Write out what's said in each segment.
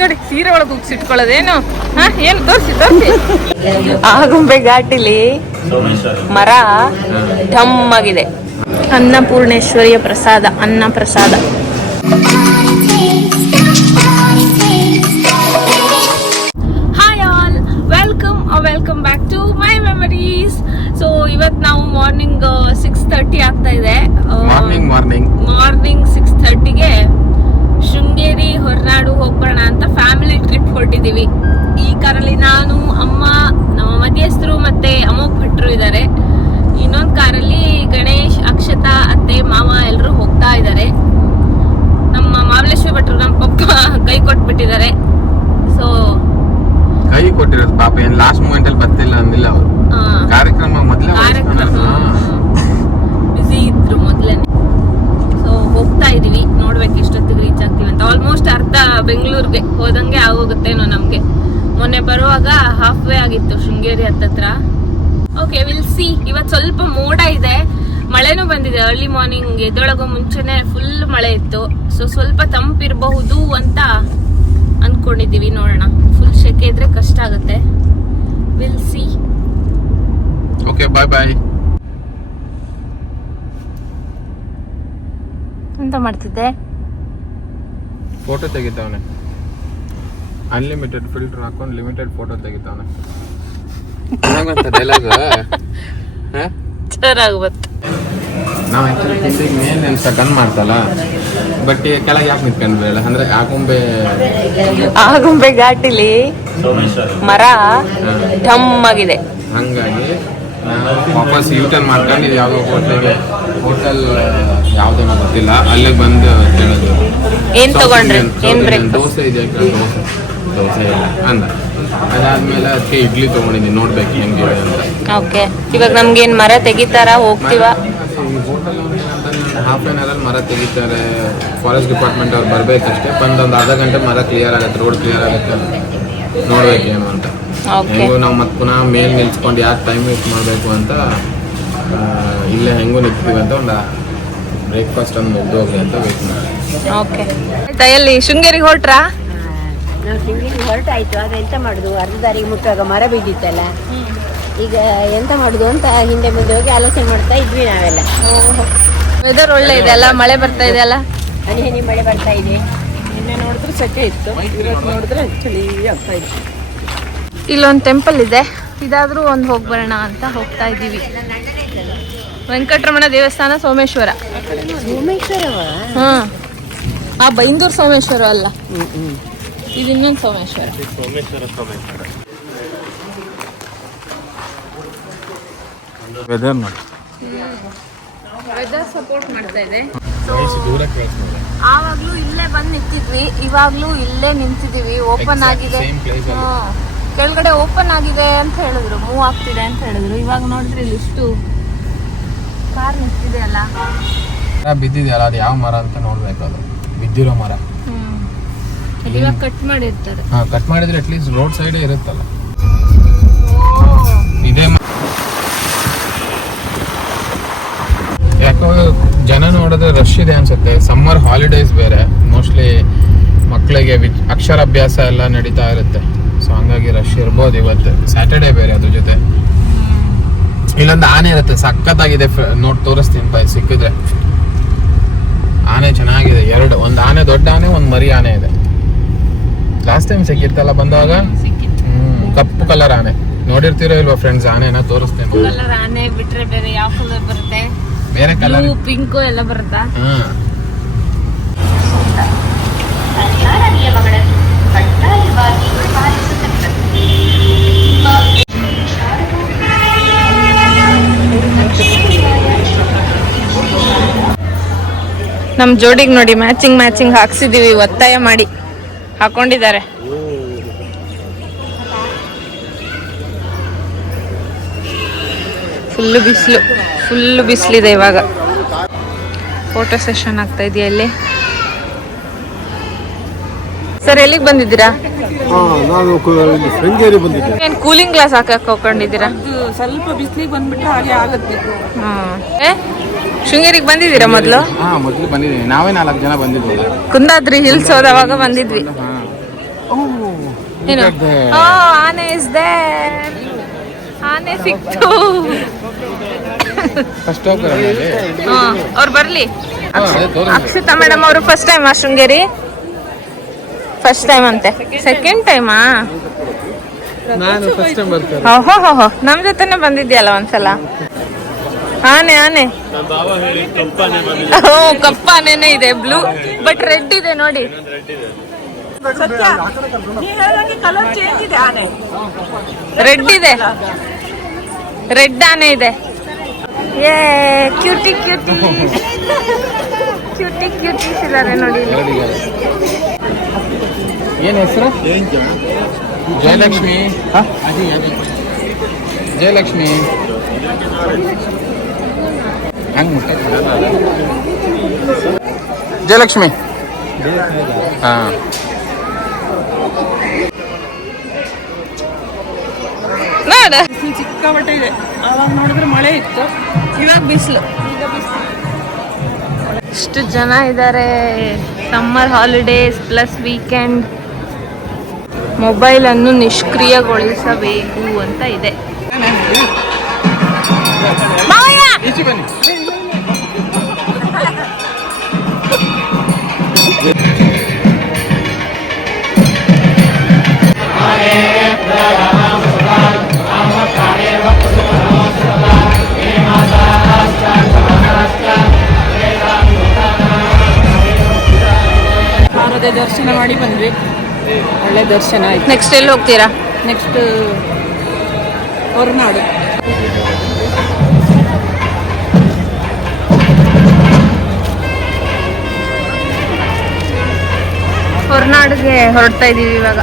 ಗಡಿ ಸೀರೆ ಒಳಗೆ ಕುಗ್ಸಿಟ್ಕೊಳ್ಳೋದೇನು ಏನು ತೋರಿಸಿ ಆಗುಂಬೆ ಘಾಟಿಲಿ ಮರ ಢಮ್ಮಾಗಿದೆ. ಅನ್ನಪೂರ್ಣೇಶ್ವರಿಯ ಪ್ರಸಾದ, ಅನ್ನ ಪ್ರಸಾದ. Hi all, welcome back to my memories. So ಇವತ್ತು ನಾವು ಮಾರ್ನಿಂಗ್ 6:30 ಆಗ್ತಾ ಇದೆ. ಮಾರ್ನಿಂಗ್ 6:30ಗೆ ಶೃಂಗೇರಿ ಹೊರನಾಡು ಹೋಗೋಣ ಅಂತ ಫ್ಯಾಮಿಲಿ ಟ್ರಿಪ್ ಹೊರಟಿದೀವಿ. ಈ ಕಾರಲ್ಲಿ ನಾನು, ಅಮ್ಮ, ನಮ್ಮ ಮಧ್ಯಸ್ಥರು ಮತ್ತೆ ಅಮೋಘ್ ಭಟ್ರು ಇದ್ದಾರೆ. ಇನ್ನೊಂದು ಕಾರಲ್ಲಿ ಗಣೇಶ್, ಅಕ್ಷತಾ, ಅತ್ತೆ, ಮಾವ ಎಲ್ಲರೂ ಹೋಗ್ತಾ ಇದ್ದಾರೆ. ನಮ್ಮ ಮಾಮಲೇಶ್ವರ ಭಟ್ರು ನಮ್ಮ ಪಪ್ಪ ಕೈ ಕೊಟ್ಬಿಟ್ಟಿದ್ದಾರೆ. ಸೊ ಕೈ ಕೊಟ್ಟಿರೋದು ಪಾಪ, ಏನ್ ಲಾಸ್ಟ್ ಮೂಮೆಂಟ್ ಅಲ್ಲಿ ಬರ್ತಿಲ್ಲ ಅಂದಿಲ್ಲ ಅವರು. ಕಾರ್ಯಕ್ರಮ ಬಿಸಿ ಇದ್ರು ಮೊದ್ಲೇನೆ. ಸೊ ಹೋಗ್ತಾ ಇದೀವಿ, ನೋಡ್ಬೇಕು ಎಷ್ಟೊತ್ತಿಗೆ ರೀಚ್ ಆಗ್ತೀವಿ ಅಂತ. ಆಲ್ಮೋಸ್ಟ್ ಅರ್ಧ ಬೆಂಗಳೂರಿಗೆ ಹೋದಂಗೆ ಆಗೋಗುತ್ತೇನೋ ನಮ್ಗೆ. ಮೊನ್ನೆ ಬರುವಾಗ ಹಾಫ್ ವೇ ಆಗಿತ್ತು ಶೃಂಗೇರಿ ಹತ್ತತ್ರ. Okay, will see. ಇವತ್ತು ಸ್ವಲ್ಪ ಮೋಡ ಇದೆ, ಮಳೆನೂ ಬಂದಿದೆ. ಅರ್ಲಿ ಮಾರ್ನಿಂಗ್ ಎದ್ದೊಳಗೋ ಮುಂಚೆನೆ ಫುಲ್ ಮಳೆ ಇತ್ತು. ಸೊ ಸ್ವಲ್ಪ ತಂಪಿರಬಹುದು ಅಂತ ಅನ್ಕೊಂಡಿದೀವಿ. ನೋಡೋಣ, ಫುಲ್ ಸೆಕೆ ಇದ್ರೆ ಕಷ್ಟ ಆಗುತ್ತೆ. Will see. ಓಕೆ, ಬಾಯ್ ಬಾಯ್. ಎಂತ ಮಾಡ್ತಿದ್ದೆ? ಫೋಟೋ ತೆಗಿತಾವನೆ. ಅನ್ಲಿಮಿಟೆಡ್ ಫಿಲ್ಟರ್ ಹಾಕೊಂಡು ಲಿಮಿಟೆಡ್ ಫೋಟೋ ತೆಗಿತಾವನೆ. ಡೈಲಾಗ್ ಚೆನ್ನಾಗಿ ಬತ್ತು. ನಾವು ಆಕ್ಚುಲಿ ಮೇನ್ ಸಕನ್ ಮಾಡ್ತಲ್ಲ, ಬಟ್ ಕೆಳಗೆ ಯಾಕೆ ನಿಂತ್ಕೊಂಡ್ಬೇಡ ಅಂದ್ರೆ ಆಗುಂಬೆ ಘಾಟಿಲಿ ಮರ ಢಮ್ಮಾಗಿದೆ. ಹಂಗಾಗಿ ವಾಪಸ್ ಯೂಟರ್ನ್ ಮಾಡ್ಕೊಂಡು ಇದು ಯಾವುದೋ ಹೋಟೆಲ್ ಯಾವ್ದೇನೋ ಗೊತ್ತಿಲ್ಲ, ಅಲ್ಲಿಗೆ ಬಂದು ಕೇಳೋದು ಏನ್ ತಗೊಂಡ್ರಿ, ಏನ್ ದೋಸೆ ಇದೆ, ದೋಸೆ ಇಲ್ಲ ಅಂದ. ಅದಾದ್ಮೇಲೆ ಅದಕ್ಕೆ ಇಡ್ಲಿ ತಗೊಂಡಿದ್ದೀನಿ, ನೋಡ್ಬೇಕು ಹೆಂಗಿದೆ ಅಂತ. ಓಕೆ, ಇವಾಗ ನಮ್ಗೇನ್ ಮರ ತೆಗಿತಾರ, ಹೋಗ್ತೀವ? ಹೋಟೆಲ್ ಹಾಫ್ ಆನ್ ಅವರಲ್ಲಿ ಮರ ತೆಗಿತಾರೆ. ಫಾರೆಸ್ಟ್ ಡಿಪಾರ್ಟ್ಮೆಂಟ್ ಅವ್ರು ಬರ್ಬೇಕಷ್ಟೇ, ಬಂದೊಂದು ಅರ್ಧ ಗಂಟೆ ಮರ ಕ್ಲಿಯರ್ ಆಗುತ್ತೆ, ರೋಡ್ ಕ್ಲಿಯರ್ ಆಗುತ್ತೆ, ನೋಡ್ಬೇಕೇನು ಅಂತ. ಹೆಂಗೋ ನಾವು ಮತ್ತೆ ಪುನಃ ಮೇಲ್ ನಿಲ್ಸ್ಕೊಂಡು ಯಾಕೆ ಟೈಮ್ ವೇಸ್ಟ್ ಮಾಡಬೇಕು ಅಂತ ಇಲ್ಲೇ ಹೆಂಗೂ ನಿಲ್ತೀವಿ ಅಂತ ಒಂದು ಬ್ರೇಕ್ಫಾಸ್ಟ್ ಒಂದು ಮುಗ್ದು ಹೋಗ್ಲಿ ಅಂತ ವೇಟ್ ಮಾಡಿ. ಓಕೆ, ಎಲ್ಲಿ ಶೃಂಗೇರಿಗೆ ಹೊರಟ್ರಾ? ನಾವು ಶೃಂಗೇರಿಗೆ ಹೊರಟಾಯ್ತು. ಆಗ ಎಂತ ಮಾಡುದು, ಅರ್ಧ ದಾರಿಗೆ ಮುಟ್ಟುವಾಗ ಮರ ಬಿದ್ದಿತ್ತಲ್ಲ, ಈಗ ಎಂತ ಮಾಡುದು ಅಂತ ಹಿಂದೆ ಮುಂದೆ ಹೋಗಿ ಆಲೋಚನೆ ಮಾಡ್ತಾ ಇದ್ವಿ ನಾವೆಲ್ಲ. ವೆದರ್ ಒಳ್ಳೆ ಇದೆ ಅಲ್ಲ, ಮಳೆ ಬರ್ತಾ ಇದೆ ಅಲ್ಲ, ಹನಿ ಹನಿ ಮಳೆ ಬರ್ತಾ ಇದೆ. ನಿನ್ನೆ ನೋಡಿದ್ರೆ ಸೆಕೆ ಇತ್ತು, ಇವತ್ತು ನೋಡಿದ್ರೆ ಚಳಿ ಆಗ್ತಾ ಇದೆ. ಇಲ್ಲೊಂದು ಟೆಂಪಲ್ ಇದೆ, ಇದಾದ್ರೂ ಒಂದು ಹೋಗಿ ಬರೋಣ ಅಂತ ಹೋಗ್ತಾ ಇದ್ದೀವಿ. ವೆಂಕಟರಮಣ ದೇವಸ್ಥಾನ, ಸೋಮೇಶ್ವರ. ಹಾ, ಆ ಬೈಂದೂರು ಸೋಮೇಶ್ವರ ಅಲ್ಲ, ಇದು ಇನ್ನೊಂದು ಸೋಮೇಶ್ವರ. ವೆದರ್ ನೋಡಿ, ವೆದರ್ ಸಪೋರ್ಟ್ ಮಾಡ್ತಾ ಇದೆ. ಆವಾಗ್ಲೂ ಇಲ್ಲೇ ಬಂದು ನಿಂತಿದ್ವಿ, ಇವಾಗ್ಲೂ ಇಲ್ಲೇ ನಿಂತಿದೀವಿ. ಓಪನ್ ಆಗಿದೆ, ಕೆಳಗಡೆ ಓಪನ್ ಆಗಿದೆ ಅಂತ ಹೇಳಿದ್ರು, ಮೂವ್ ಆಗ್ತಿದೆ ಅಂತ ಹೇಳಿದ್ರು. ಇವಾಗ ನೋಡಿದ್ರೆ ಇಲ್ಲಿ ಇಷ್ಟು ಕಾರ್ ನಿಂತಿದೆ ಅಲ್ಲ, ಬಿದ್ದಿದೆಯಲ್ಲ, ಅದು ಯಾವ ಮರ ಅಂತ ನೋಡ್ಬೇಕು. ಅದು ಬಿದ್ದಿರೋ ಮರ ಇವಾಗ ಕಟ್ ಮಾಡಿರ್ತಾರೆ. ಹಾ, ಕಟ್ ಮಾಡಿದ್ರೆ ಅಟ್ಲೀಸ್ಟ್ ರೋಡ್ ಸೈಡ್ ಇರುತ್ತಲ್ಲ. ಇದೇ ಯಾಕೋ ಜನ ನೋಡಿದ್ರೆ ರಶ್ ಇದೆ ಅನ್ಸುತ್ತೆ. ಸಮ್ಮರ್ ಹಾಲಿಡೇಸ್ ಬೇರೆ, ಮೋಸ್ಟ್ಲಿ ಮಕ್ಕಳಿಗೆ ಅಕ್ಷರಾಭ್ಯಾಸ ಎಲ್ಲ ನಡೀತಾ ಇರುತ್ತೆ. ಸೊ ಹಂಗಾಗಿ ರಶ್ ಇರ್ಬೋದು. ಇವತ್ತು ಸ್ಯಾಟರ್ಡೇ ಬೇರೆ, ಅದ್ರ ಜೊತೆ ಇಲ್ಲೊಂದು ಆನೆ ಇರುತ್ತೆ, ಸಖತ್ತಾಗಿದೆ. ನೋಡ್ ತೋರಿಸ್ತೀನಿ ಬಾಯ್, ಸಿಕ್ಕಿದ್ರೆ. ಆನೆ ಚೆನ್ನಾಗಿದೆ, ಎರಡು, ಒಂದು ಆನೆ ದೊಡ್ಡ ಆನೆ, ಒಂದು ಮರಿ ಆನೆ ಇದೆ. ಲಾಸ್ಟ್ ಟೈಮ್ ಸಿಕ್ಕಿರ್ತಲ್ಲ ಬಂದಾಗ. ಕಪ್ಪು ಕಲರ್ ಆನೆ ನೋಡಿರ್ತೀರೋ ಇಲ್ವಾ ಫ್ರೆಂಡ್ಸ್? ಆನೆನ ತೋರಿಸ್ತೇನೆ. ಕಲರ್ ಆನೆ ಬಿಟ್ರೆ ಬೇರೆ ಯಾವ ಕಲರ್ ಬರುತ್ತೆ? ಬೇರೆ ಕಲರ್, ಪಿಂಕ್ ಎಲ್ಲ ಬರುತ್ತಾ? ನಮ್ ಜೋಡಿಗೆ ನೋಡಿ ಮ್ಯಾಚಿಂಗ್ ಹಾಕ್ಸಿದೀವಿ, ಒತ್ತಾಯ ಮಾಡಿ ಹಾಕೊಂಡಿದ್ದಾರೆ. ಫುಲ್ಲು ಬಿಸಿಲಿದೆ ಇವಾಗ. ಫೋಟೋ ಸೆಷನ್ ಆಗ್ತಾ ಇದೆಯಾ ಇಲ್ಲಿ? ಸರ್, ಎಲ್ಲಿಗೆ ಬಂದಿದ್ದೀರಾ? ನಾನು ಶೃಂಗೇರಿ ಬಂದಿದ್ದೆ. ಏನ್ ಕೂಲಿಂಗ್ ಗ್ಲಾಸ್ ಹಾಕಕ್ ಹೋಗ್ಕೊಂಡಿದ್ದೀರಾ? ಸ್ವಲ್ಪ ಬಿಸಿಲಿಗೆ ಬಂದ್ಬಿಟ್ರೆ ಹಾಗೆ ಆಗುತ್ತೆ. ಶೃಂಗೇರಿಗೆ ಬಂದಿದ್ದೀರಾ ಮೊದಲು? ಮೊದಲು ಬಂದಿದ್ದೀವಿ, ನಾವೇ 4 ಜನ ಬಂದಿದ್ವಿ. ಕುಂದಾದ್ರಿ ಹಿಲ್ಸ್ ಹೋದವಾಗ ಬಂದಿದ್ವಿ. ಏನು Look at that. ಆನೆ ಇಸ್ ದೇರ್. ಆನೆ ಸಿಕ್ತು. ಫಸ್ಟ್ ಹೋಗ್ತಾರೆ ಅವ್ರು ಬರ್ಲಿ. ಅದೇ ತೋರಿಸ್ಲಿ. ಅಕ್ಷತಾ ಮೇಡಮ್ ಅವರು first time Sringeri. First time ಅಂತೆ. ಸೆಕೆಂಡ್ ಟೈಮಾ? ನಾನು ಫಸ್ಟ್ ಟೈಮ್ ಬರ್ತಾರೆ. ಓಹೋ ನಮ್ ಜೊತೆನೆ ಬಂದಿದ್ಯಲ್ಲ ಒಂದ್ಸಲ. ಆನೆ ಆನೆ ಕಪ್ಪ ಆನೆನೇ ಇದೆ, ಬ್ಲೂ ಬಟ್ ರೆಡ್ ಇದೆ ನೋಡಿ. ಸತ್ಯ ನೀ ಹೇಳ್ದಂಗೆ ಕಲರ್ ಚೇಂಜ್ ಇದೆ ಆನೆ. ರೆಡ್ ಇದೆ, ರೆಡ್ ಆನೆ ಇದೆ. ಏ ಕ್ಯೂಟಿ ಕ್ಯೂಟಿ ಕ್ಯೂಟಿ ಕ್ಯೂಟೀಸ್ ಇದ್ದಾರೆ ನೋಡಿ. ಏನ್ ಹೆಸರು? ಜಯಲಕ್ಷ್ಮಿ. ಜಯಲಕ್ಷ್ಮಿ ಹಂಗ್ ಮುಟ್ಟ. ಜಯಲಕ್ಷ್ಮಿ ಹಾ ನೋಡ ಸಿಕ್ಕಾಪಟ್ಟೆ ಇದೆ. ಅವಾಗ ನೋಡಿದ್ರೆ ಮಳೆ ಇತ್ತು, ಇವಾಗ ಬಿಸಿಲು. ಇಷ್ಟು ಜನ ಇದ್ದಾರೆ. Summer holidays plus weekend. Mobile ಅನ್ನು ನಿಷ್ಕ್ರಿಯಗೊಳಿಸಬೇಕು ಅಂತ ಇದೆ. ಮಾವಯ್ಯ! ಈಚೆ ಬನ್ನಿ. ಶಾರದೆ ದರ್ಶನ ಮಾಡಿ ಬಂದ್ವಿ, ಒಳ್ಳೆ ದರ್ಶನ ಆಯ್ತು. ನೆಕ್ಸ್ಟ್ ಎಲ್ಲಿ ಹೋಗ್ತೀರಾ? ನೆಕ್ಸ್ಟ್ ಹೊರನಾಡು. ಹೊರನಾಡಿಗೆ ಹೊರಡ್ತಾ ಇದೀವಿ ಇವಾಗ.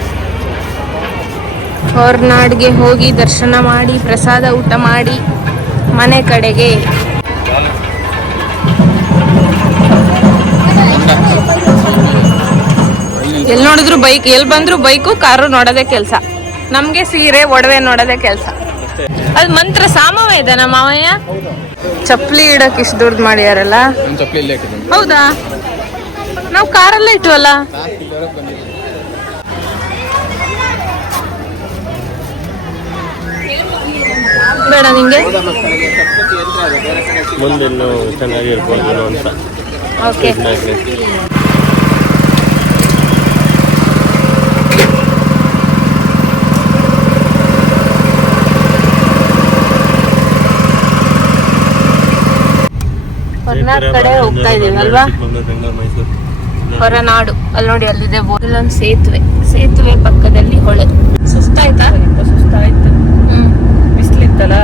ಹೊರನಾಡಿಗೆ ಹೋಗಿ ದರ್ಶನ ಮಾಡಿ ಪ್ರಸಾದ ಊಟ ಮಾಡಿ ಮನೆ ಕಡೆಗೆ. ಎಲ್ಲಿ ನೋಡಿದ್ರು ಬೈಕ್, ಎಲ್ಲಿ ಬಂದ್ರು ಬೈಕು ಕಾರು ನೋಡೋದೇ ಕೆಲಸ. ನಮ್ಗೆ ಸೀರೆ ಒಡವೆ ನೋಡೋದೇ ಕೆಲಸ. ಅದು ಮಂತ್ರ ಸಾಮವೇದ ನಮ್ಮ ಮಾವಯ್ಯ. ಚಪ್ಪಲಿ ಇಡಕ್ ಇಷ್ಟು ದುಡ್ಡು ಮಾಡ್ಯಾರಲ್ಲ. ಒಂದು ಚಪ್ಪಲಿ ಇಲ್ಲೇ ಇಟ್ಟಿದ್ದೀನಿ. ಹೌದಾ? ನಾವು ಕಾರಲ್ಲೇ ಇಟ್ವಲ್ಲ. ಬೇಡ ನಿಂಗೆ? ಮುಂದಿನ್ನು ಚೆನ್ನಾಗಿರ್ಬೋದು ಅಂತ. ಓಕೆ. ಹೊರನಾಡು ಕಡೆ ಹೋಗ್ತಾ ಇದೀವಿ ಅಲ್ವಾ? ಹೊರನಾಡು. ಅಲ್ಲಿ ನೋಡಿ, ಅಲ್ಲಿದೆ ಇಲ್ಲೊಂದು ಸೇತುವೆ. ಸೇತುವೆ ಪಕ್ಕದಲ್ಲಿ ಹೊಳೆ. ಸುಸ್ತಾಯ್ತಾ? ಸ್ವಲ್ಪ ಸುಸ್ತಾಯ್ತು, ಬಿಸಿಲಿತ್ತಲ್ಲ,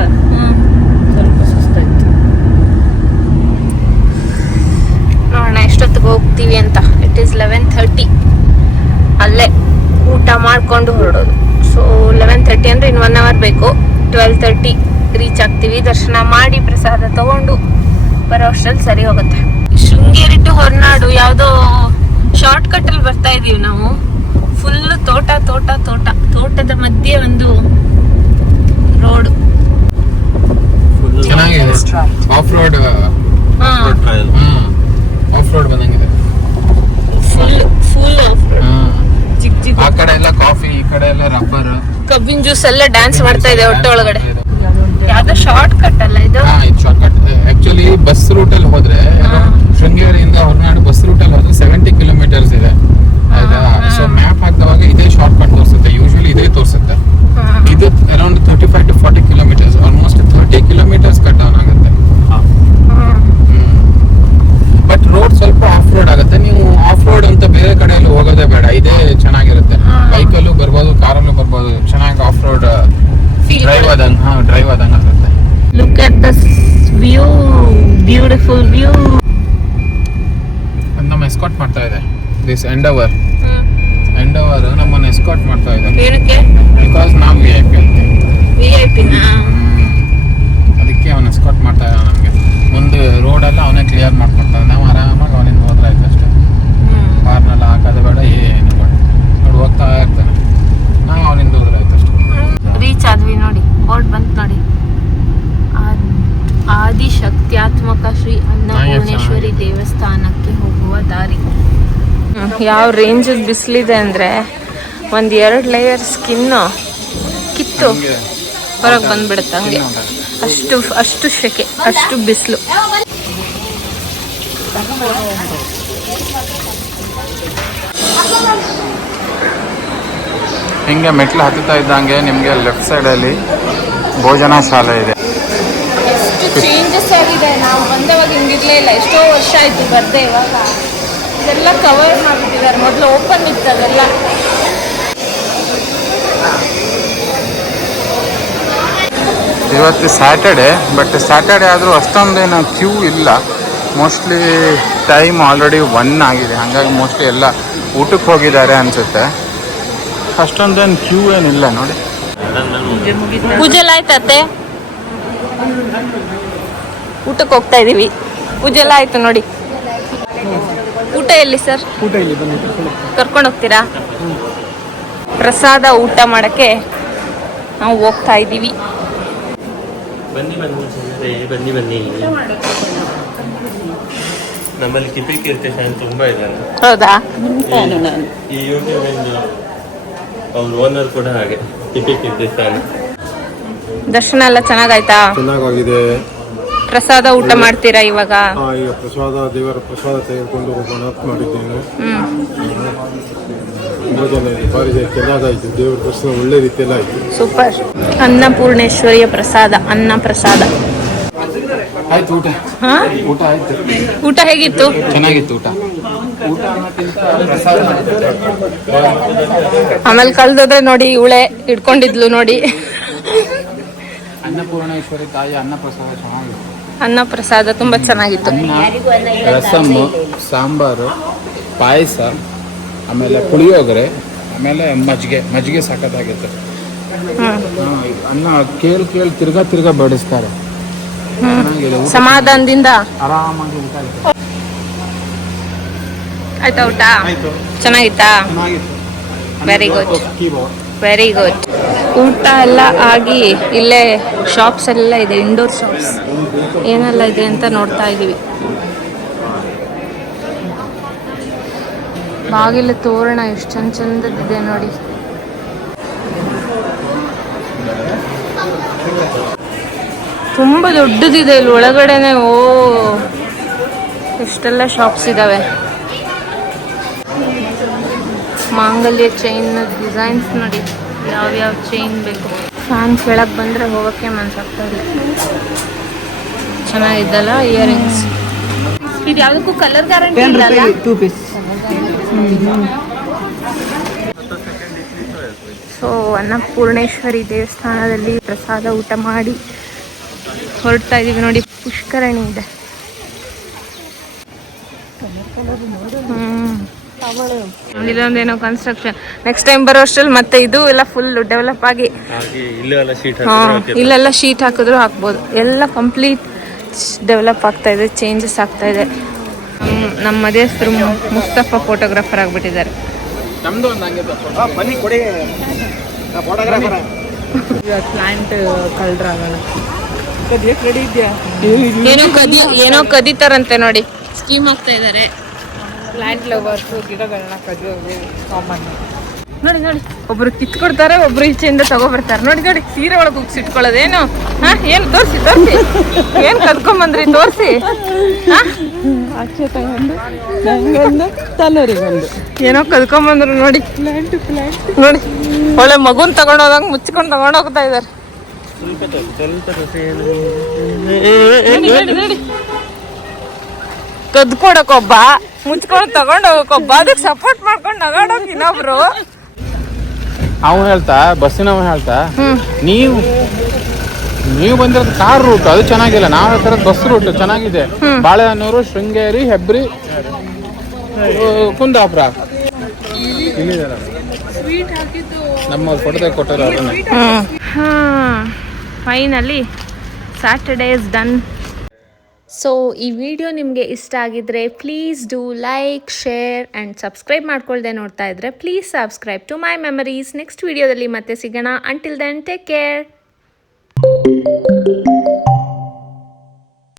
ಸ್ವಲ್ಪ ಸುಸ್ತಾಯ್ತು. ನೋಡೋಣ ಎಷ್ಟೊತ್ತಿಗೆ ಹೋಗ್ತೀವಿ ಅಂತ. It is 11:30. ಅಲ್ಲೇ ಊಟ ಮಾಡ್ಕೊಂಡು ಹೊರಡೋದು. ಸೊ 11:30 ಅಂದ್ರೆ ಇನ್ನು 1 hour ಬೇಕು. 12:30 ರೀಚ್ ಆಗ್ತೀವಿ. ದರ್ಶನ ಮಾಡಿ ಪ್ರಸಾದ ತಗೊಂಡು ಬರೋ ಅಷ್ಟ್ರಲ್ಲಿ ಸರಿ ಹೋಗುತ್ತೆ. ಶೃಂಗೇರಿ ಟು ಹೊರನಾಡು ಯಾವುದೋ ಶಾರ್ಟ್ ಕಟ್ ಅಲ್ಲಿ ಬರ್ತಾ ಇದೀವಿ ನಾವು. ಫುಲ್ ತೋಟ ತೋಟ ತೋಟ, ತೋಟದ ಮಧ್ಯೆ ಒಂದು ರೋಡ್. ಚೆನ್ನಾಗಿದೆ. Off road. ಆಫ್ ರೋಡ್ ಬಂದಂಗಿದೆ. Full off road. ಚಿಕ್ಕ ಚಿಕ್ಕ ಆ ಕಡೆ ಎಲ್ಲ ಕಾಫಿ, ಈ ಕಡೆ ಎಲ್ಲ ರಬ್ಬರ್, ಕಬ್ಬಿನ ಜ್ಯೂಸ್ ಎಲ್ಲ ಡ್ಯಾನ್ಸ್ ಮಾಡ್ತಾ ಇದೆ ಹೊಟ್ಟೆ ಒಳಗಡೆ. ಯಾವ್ದೋ ಶಾರ್ಟ್ ಕಟ್ ಅಲ್ಲ ಇದು? ಇದು short cut. Actually bus route ಅಲ್ಲಿ ಹೋದ್ರೆ, ಶೃಂಗೇರಿಯಿಂದ ಹೊರನಾಡು ಬಸ್ ರೂಟ್ ಅಲ್ಲಿ ಹೋದ್ರೆ 70 ಕಿಲೋಮೀಟರ್ಸ್ ಇದೆ. ಆಯ್ತಾ? ಸೊ ಮ್ಯಾಪ್ ಹಾಕಿದಾಗ ಇದೇ ಶಾರ್ಟ್ ಕಟ್ ತೋರಿಸುತ್ತೆ. ಯೂಶುವಲಿ ಇದೇ ತೋರಿಸುತ್ತೆ. ಇದು around 35 to 40 kilometres, almost 30 kilometres cut down ಆಗುತ್ತೆ. ಬಟ್ ರೋಡ್ ಸ್ವಲ್ಪ ಆಫ್ ರೋಡ್ ಆಗುತ್ತೆ. ನೀವು ಆಫ್ ರೋಡ್ ಅಂತ ಬೇರೆ ಕಡೆಯಲ್ಲಿ ಹೋಗೋದೇ ಬೇಡ, ಇದೇ ಚೆನ್ನಾಗಿರುತ್ತೆ. ಬೈಕಲ್ಲೂ ಬರ್ಬೋದು, ಕಾರಲ್ಲೂ ಬರ್ಬೋದು. ಚೆನ್ನಾಗಿ ಆಫ್ ರೋಡ್ ಡ್ರೈವ್ ಆದಂಗೆ ಆಗುತ್ತೆ. Look at the view, beautiful view. ನಮ್ಮ ಎಸ್ಕಾಟ್ ಮಾಡ್ತಾ ಇದೆ ದಿಸ್ ಎಂಡವರ್ ನಮ್ಮನ್ನು ಎಸ್ಕಾಟ್ ಮಾಡ್ತಾ ಇದೆ. ಏನಕ್ಕೆ? ಬಿಕಾಸ್ ನಾವು VIP ಅಂತೀವಿ. VIP ನಾ? ಅದಕ್ಕೆ ಅವನು ಎಸ್ಕಾಟ್ ಮಾಡ್ತಾ ಇದ್ದಾನೆ. ನಮಗೆ ಮುಂದೆ ರೋಡೆಲ್ಲ ಅವನೇ ಕ್ಲಿಯರ್ ಮಾಡ್ಕೊಡ್ತಾನೆ. ನಾವು ಆರಾಮಾಗಿ ಅವನಿಂದ ಹೋದ್ರೆ ಆಯ್ತು ಅಷ್ಟೇ. ಕಾರ್ನೆಲ್ಲ ಹಾಕೋದು ಬೇಡ, ಏನು ಬೇಡ. ನೋಡಿ ಹೋಗ್ತಾ ಇರ್ತಾನೆ, ನಾವು ಅವನಿಂದ ಹೋದ್ರೆ ಆಯ್ತು ಅಷ್ಟೇ. ರೀಚ್ ಆದ್ವಿ ನೋಡಿ, ಬೋರ್ಡ್ ಬಂತು ನೋಡಿ. ಆದಿಶಕ್ತ್ಯಾತ್ಮಕ ಶ್ರೀ ಅನ್ನಪೂರ್ಣೇಶ್ವರಿ ದೇವಸ್ಥಾನಕ್ಕೆ ಹೋಗುವ ದಾರಿ. ಯಾವ ರೇಂಜ್ ಬಿಸಿಲಿದೆ ಅಂದ್ರೆ ಒಂದು 2 ಲೇಯರ್ ಸ್ಕಿನ್ನು ಕಿತ್ತು ಹೊರಗೆ ಬಂದ್ಬಿಡುತ್ತೆ ಹಂಗೆ. ಅಷ್ಟು ಸೆಕೆ, ಅಷ್ಟು ಬಿಸಿಲು. ಹಿಂಗೆ ಮೆಟ್ಲು ಹತ್ತುತ್ತಾ ಇದ್ದಂಗೆ ನಿಮಗೆ ಲೆಫ್ಟ್ ಸೈಡಲ್ಲಿ ಭೋಜನ ಶಾಲೆ ಇದೆ. ಎಷ್ಟು ಚೇಂಜಸ್ ಆಗಿದೆ. ನಾವು ಬಂದವಾಗ ಹಿಂಗಿರ್ಲೇ ಇಲ್ಲ, ಎಷ್ಟೋ ವರ್ಷ ಆಯ್ತು ಬರ್ದೆ. ಇವಾಗ ಇದೆಲ್ಲ ಕವರ್ ಮಾಡಿಬಿಟ್ಟಿದ್ದಾರೆ. ಮೊದಲು ಓಪನ್ ಇತ್ತು ಅದೆಲ್ಲ. ಇವತ್ತು ಸ್ಯಾಟರ್ಡೆ, ಬಟ್ ಸ್ಯಾಟರ್ಡೆ ಆದರೂ ಅಷ್ಟೊಂದೇನು ಕ್ಯೂ ಇಲ್ಲ. ಮೋಸ್ಟ್ಲಿ ಟೈಮ್ ಆಲ್ರೆಡಿ 1 ಆಗಿದೆ, ಹಾಗಾಗಿ ಮೋಸ್ಟ್ಲಿ ಎಲ್ಲ ಊಟಕ್ಕೆ ಹೋಗಿದ್ದಾರೆ ಅನಿಸುತ್ತೆ. ಅಷ್ಟೊಂದೇನು ಕ್ಯೂ ಏನಿಲ್ಲ ನೋಡಿ. ಪೂಜೆ ಎಲ್ಲ ಆಯ್ತತ್ತೆ, ಊಟಕ್ಕೆ ಹೋಗ್ತಾ ಇದೀವಿ. ಪೂಜೆ ಎಲ್ಲ ಆಯ್ತು ನೋಡಿ. ಊಟ ಎಲ್ಲಿ ಸರ್? ಕರ್ಕೊಂಡು ಹೋಗ್ತೀರಾ? ಪ್ರಸಾದ ಊಟ ಮಾಡಕ್ಕೆ ನಾವು ಹೋಗ್ತಾ ಇದ್ದೀವಿ. ಬನ್ನಿ ನಮ್ಮಲ್ಲಿ ಕಿಪಿ ಕೀರ್ತೇಶನ್ ತುಂಬಾ ಇದ್ದಾರೆ. ಹೌದಾ? ಈ ಯೂಟ್ಯೂಬ್ ಅವ್ರ ಓನರ್ ಕೂಡ ಹಾಗೆ ಕಿಪಿ ಕೀರ್ತೇಶನ್. ದರ್ಶನ ಎಲ್ಲ ಚೆನ್ನಾಗಾಯ್ತಾ? ಚೆನ್ನಾಗಿದೆ. ಪ್ರಸಾದ ಊಟ ಮಾಡ್ತೀರಾ ಇವಾಗ? ಈಗ ಪ್ರಸಾದ, ದೇವರ ಪ್ರಸಾದ ತೆಗೆದುಕೊಂಡು ಹೋಗೋಣ ಅಂತ ಮಾಡಿದ್ದೇನೆ. ತುಂಬ ಜನ ಇದೆ, ಭಾರಿ ಚೆನ್ನಾಗಾಯ್ತು. ದೇವರ ದರ್ಶನ ಒಳ್ಳೆ ರೀತಿಯಲ್ಲಿ ಆಯ್ತು. ಸೂಪರ್. ಅನ್ನಪೂರ್ಣೇಶ್ವರಿಯ ಪ್ರಸಾದ, ಅನ್ನ ಪ್ರಸಾದ ಆಯ್ತು. ಊಟ ಹಾ? ಊಟ ಆಯ್ತು. ಊಟ ಹೇಗಿತ್ತು? ಚೆನ್ನಾಗಿತ್ತು ಊಟ. ಆಮೇಲೆ ಕಲ್ದೋದ್ರೆ ನೋಡಿ, ಇವಳೆ ಇಟ್ಕೊಂಡಿದ್ಲು ನೋಡಿ. ಅನ್ನಪೂರ್ಣೇಶ್ವರಿ ತಾಯಿ ಅನ್ನ ಪ್ರಸಾದ ಚೆನ್ನಾಗಿತ್ತು. ಅನ್ನ ಪ್ರಸಾದ ತುಂಬಾ ಚೆನ್ನಾಗಿತ್ತು. ರಸಮ್ಮು, ಸಾಂಬಾರು, ಪಾಯಸ, ಆಮೇಲೆ ಪುಳಿಯೋಗರೆ, ಆಮೇಲೆ ಮಜ್ಜಿಗೆ ಸಖತ್ತಾಗಿತ್ತು. ಅನ್ನ ಕೇಳಿ ತಿರ್ಗಾ ಬಡಿಸ್ತಾರೆ. ಸಮಾಧಾನದಿಂದ ಆರಾಮಾಗಿ ಊಟ ಆಯ್ತು. ಆಯ್ತಾ ಊಟ? ಚೆನ್ನಾಗಿತ್ತಾ? Very good. ಊಟ ಎಲ್ಲ ಆಗಿ ಇಲ್ಲೇ ಶಾಪ್ಸ್ ಎಲ್ಲ ಇದೆ, ಇಂಡೋರ್ ಶಾಪ್ಸ್ ಏನೆಲ್ಲ ಇದೆ ಅಂತ ನೋಡ್ತಾ ಇದೀವಿ. ಬಾಗಿಲು ತೋರಣ ಎಷ್ಟು ಚಂದದಿದೆ ನೋಡಿ. ತುಂಬ ದೊಡ್ಡದಿದೆ ಇಲ್ಲಿ ಒಳಗಡೆನೆ. ಓ, ಎಷ್ಟೆಲ್ಲ ಶಾಪ್ಸ್ ಇದಾವೆ. ಮಾಂಗಲ್ಯ ಚೈನ್ ಡಿಸೈನ್ಸ್ ನೋಡಿ, ಯಾವ್ಯಾವ ಚೈನ್ ಬೇಕು. ಫ್ಯಾನ್ ಕೆಳಗೆ ಬಂದರೆ ಹೋಗೋಕ್ಕೆ ಮನ್ಸಾಗ್ತಾ ಇಲ್ಲ. ಚೆನ್ನಾಗಿದ್ದಲ್ಲ ಇಯರಿಂಗ್ಸ್. ಇದು ಯಾವುದಕ್ಕೂ ಕಲರ್ ಗ್ಯಾರಂಟಿ ಇಲ್ಲಲ್ಲ? 2 ಪೀಸ್. ಸೊ ಅನ್ನಪೂರ್ಣೇಶ್ವರಿ ದೇವಸ್ಥಾನದಲ್ಲಿ ಪ್ರಸಾದ ಊಟ ಮಾಡಿ ಹೊರಡ್ತಾ ಇದೀವಿ ನೋಡಿ. ಪುಷ್ಕರಣಿ ಇದೆ. ಇಲ್ಲೊಂದೇನೋ ಕನ್ಸ್ಟ್ರಕ್ಷನ್. ನೆಕ್ಸ್ಟ್ ಟೈಮ್ ಬರೋ ಅಷ್ಟ್ರಲ್ಲಿ ಮತ್ತೆ ಇದು ಎಲ್ಲ ಫುಲ್ ಡೆವಲಪ್ ಆಗಿ ಇಲ್ಲೆಲ್ಲ ಶೀಟ್ ಹಾಕಿದ್ರು ಹಾಕ್ಬೋದು. ಎಲ್ಲ ಕಂಪ್ಲೀಟ್ ಡೆವಲಪ್ ಆಗ್ತಾ ಇದೆ, ಚೇಂಜಸ್ ಆಗ್ತಾ ಇದೆ. ನಮ್ಮ ಮಧ್ಯಸ್ಥರು ಮುಸ್ತಫಾ ಫೋಟೋಗ್ರಾಫರ್ ಆಗಿಬಿಟ್ಟಿದ್ದಾರೆ. ಕ್ಲೈಂಟ್ ಕಳ್ರಾಗೋಣ. ಏನೋ ಕದೀತಾರಂತೆ ನೋಡಿ, ಸ್ಕೀಮ್ ಆಗ್ತಾ ಇದ್ದಾರೆ. ಪ್ಲಾಂಟ್ ಲವರ್ಸು ಗಿಡಗಳನ್ನ ಕದಿಯೋದು ಕಾಮನ್. ನೋಡಿ ಒಬ್ರು ಕಿತ್ಕೊಡ್ತಾರೆ, ಒಬ್ರು ಈಚೆಯಿಂದ ತಗೋಬರ್ತಾರೆ. ನೋಡಿ ಸೀರೆ ಒಳಗೆ ಉಗ್ಸಿಟ್ಕೊಳ್ಳೋದೇನು? ಏನು ತೋರಿಸಿ ಏನು ಕದ್ಕೊಂಬಂದ್ರಿ ತೋರಿಸಿ. ಆಚೆ ತಗೊಂಡು ನಂಗೊಂದು ತನ್ನೂರಿಗೊಂದು ಏನೋ ಕದ್ಕೊಂಬಂದ್ರು ನೋಡಿ. ನೋಡಿ ಒಳ್ಳೆ ಮಗುನ್ ತಗೊಂಡೋದಂಗೆ ಮುಚ್ಕೊಂಡು ತಗೊಂಡೋಗ್ತಾ ಇದಾರೆ. ನೋಡಿ ಕದ್ಕೊಡಕ್ಕೊಬ್ಬ, ಮುಚ್ಕೊಂಡು ತಗೊಂಡು ಹೋಗಕ್ಕೊಬ್ಬ, ಅದಕ್ಕೆ ಸಪೋರ್ಟ್ ಮಾಡ್ಕೊಂಡು ನಗಾಡೋಕ್ ಇನ್ನೊಬ್ರು. ಅವನು ಹೇಳ್ತಾ, ಬಸ್ಸಿನವ ಹೇಳ್ತಾ, ನೀವು ಬಂದಿರೋದು ಕಾರ್ ರೂಟ್, ಅದು ಚೆನ್ನಾಗಿಲ್ಲ. ನಾವು ಹೇಳ್ತಿರೋದು ಬಸ್ ರೂಟ್ ಚೆನ್ನಾಗಿದೆ. ಬಾಳೆಹೊನ್ನೂರು, ಶೃಂಗೇರಿ, ಹೆಬ್ರಿ, ಕುಂದಾಪುರ. ನಮ್ಮ ಫೋಟೋ ಕೊಟ್ಟರು. Finally Saturday is done. So ಈ ವಿಡಿಯೋ ನಿಮಗೆ ಇಷ್ಟ ಆಗಿದ್ರೆ please do like, share and subscribe ಮಾಡ್ಕೊಳ್ದೆ ನೋಡ್ತಾ ಇದ್ರೆ please subscribe to my memories. Next ವಿಡಿಯೋದಲ್ಲಿ ಮತ್ತೆ ಸಿಗೋಣ. Until then take care.